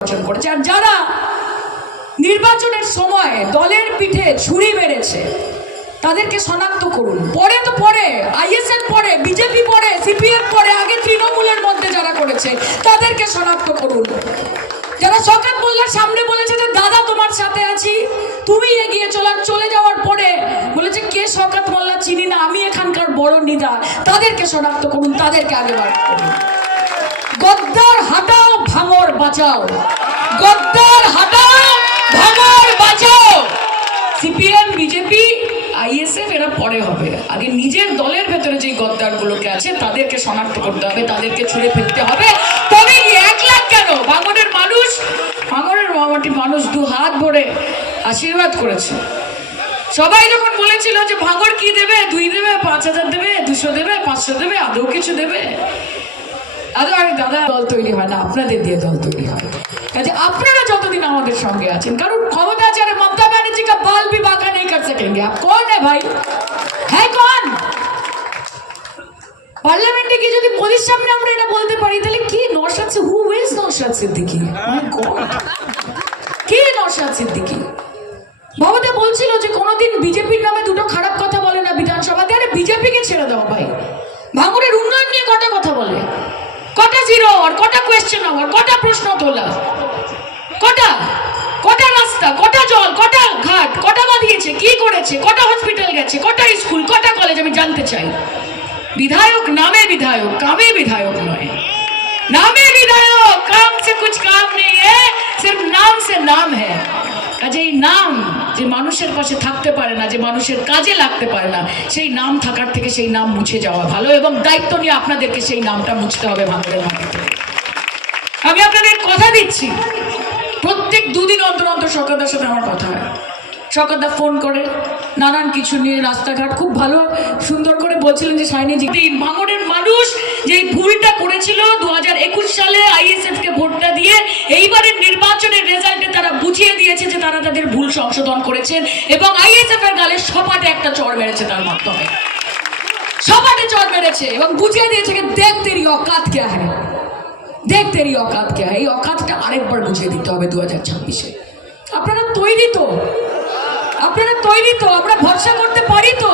নির্বাচন করেছে। আর যারা নির্বাচনের সময় দলের পিঠে ছুরি মেরেছে তাদেরকে শনাক্ত করুন। পরে তো পরে আইএসএফ পরে, বিজেপি পরে, সিপিএম পরে, আগে তৃণমূলের মধ্যে যারা করেছে তাদেরকে শনাক্ত করুন। যারা শওকত মোল্লার সামনে বলেছে যে দাদা তোমার সাথে আছি, তুমি এগিয়ে চলে যাওয়ার পরে বলেছে কে শওকত মোল্লা চিনি না, আমি এখানকার বড় নেতা, তাদেরকে শনাক্ত করুন, তাদেরকে আগে বার করুন। গদ্দার হাটাও, ভাঙর বাঁচাও। গদ্দার হাটাও, ভাঙর বাঁচাও। সিপিএম, বিজেপি, আইএসএফ এরা পরে হবে। আগে নিজের দলের ভেতরে যে গদ্দারগুলোকে আছে তাদেরকে শনাক্ত করতে হবে, তাদেরকে ছুঁড়ে ফেলতে হবে। তবে 1 লাখ কেন, ভাঙরের মানুষ 2 হাত ভরে আশীর্বাদ করেছে। সবাই যখন বলেছিল যে ভাঙর কি দেবে, 2 দেবে, 5000 দেবে, 200 দেবে, 500 দেবে, আদৌ কিছু দেবে? আরে দাদা, দল তৈরি হয় না, আপনাদের দিয়ে দল তৈরি হয়। কাজে আপনারা যতদিন আমাদের সঙ্গে আছেন, কারণ ক্ষমতা আছে, আরে মমতা ব্যানার্জি का बाल भी बांका नहीं कर सकेंगे। आप कौन है भाई? है कौन? পার্লামেন্টে গিয়ে যদি মোদির সামনে আমরা এটা বলতে পারি, তাহলে কি Naushad who is Naushad Siddiqui? My god, কি নওশাদ সিদ্দিকী? মমতা বলছিল যে কোনোদিন বিজেপির নামে 2টো খারাপ কথা বলে না বিধানসভাতে। আরে বিজেপিকে ছেড়ে দাও ভাই, ভাঙড়ের উন্নয়ন নিয়ে কটা কথা বলে, কটা জিরো আর কটা কোয়েশ্চেন আওয়ার, কটা প্রশ্ন তোলা, কটা রাস্তা, কটা জল, কটা ঘাট, কটা বাঁধিয়েছে, কি করেছে, কটা হসপিটাল গেছে, কটা স্কুল, কটা কলেজ, আমি জানতে চাই। বিধায়ক নামে বিধায়ক, কামে বিধায়ক নয়। নামে বিধায়ক, কাম সে কুছ কাম নেই হ্যায়, সির্ফ নাম সে নাম হ্যায়। কাজে এই নাম যে মানুষের পাশে থাকতে পারে না, যে মানুষের কাজে লাগতে পারে না, সেই নাম থাকার থেকে সেই নাম মুছে যাওয়া ভালো। এবং দায়িত্ব নিয়ে আপনাদেরকে সেই নামটা মুছতে হবে ভাঙড়ের মাটিতে। আমি আপনাদের কথা দিচ্ছি, প্রত্যেক 2 দিন অন্তর অন্তর শওকতদার সাথে আমার কথা হয়। শওকতদা ফোন করে নানান কিছু নিয়ে, রাস্তাঘাট খুব ভালো সুন্দর করে বলছিলেন যে সাইনিজি ভাঙড়ের মানুষ যে ভুলটা করেছিল 2021 সালে আইএসএফ কে ভোটটা দিয়ে, এইবারের নির্বাচনের রেজাল্টে তারা বুঝিয়ে দিয়েছে যে তারা তাদের ভুল সংশোধন করেছেন এবং আইএসএফ এর গালে সপাটে একটা চড় মেরেছে। তার মাধ্যমে সপাটে চড় মেরেছে এবং বুঝিয়ে দিয়েছে যে দেখ তেরি औकात क्या है, দেখ তেরি औकात क्या है। এই औकातটা আরেকবার বুঝিয়ে দিতে হবে 2026-এ। আপনারা তৈরি তো? আপনারা তৈরি তো? আমরা ভরসা করতে পারি তো?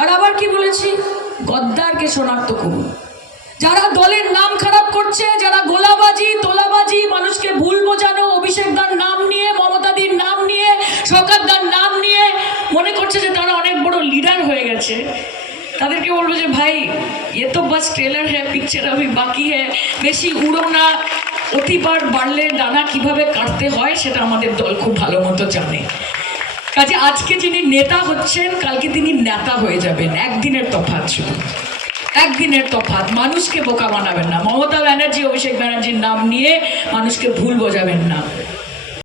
আর আবার কি বলেছি, গদ্দারকে শনাক্ত করুন। যারা দলের নাম খারাপ করছে, যারা গোলাবাজি, তোলাবাজি, মানুষকে ভুল বোঝানো, অভিষেক দার নাম নিয়ে, মমতাদির নাম নিয়ে, শওকত দার নাম নিয়ে মনে করছে যে তারা অনেক বড় লিডার হয়ে গেছে, তাদেরকে বলবো যে ভাই ये तो बस ट्रेलर है, पिक्चर अभी बाकी है। বেশি উড়ো না, অতিবার বাড়লে ডানা কিভাবে কাটতে হয় সেটা আমাদের দল খুব ভালো মতো জানে। কাজে আজকে যিনি নেতা হচ্ছেন, কালকে তিনি নেতা হয়ে যাবেন। একদিনের তফাৎ, শুধু একদিনের তফাৎ। মানুষকে বোকা বানাবেন না। মমতা ব্যানার্জি, অভিষেক ব্যানার্জির নাম নিয়ে মানুষকে ভুল বোঝাবেন না।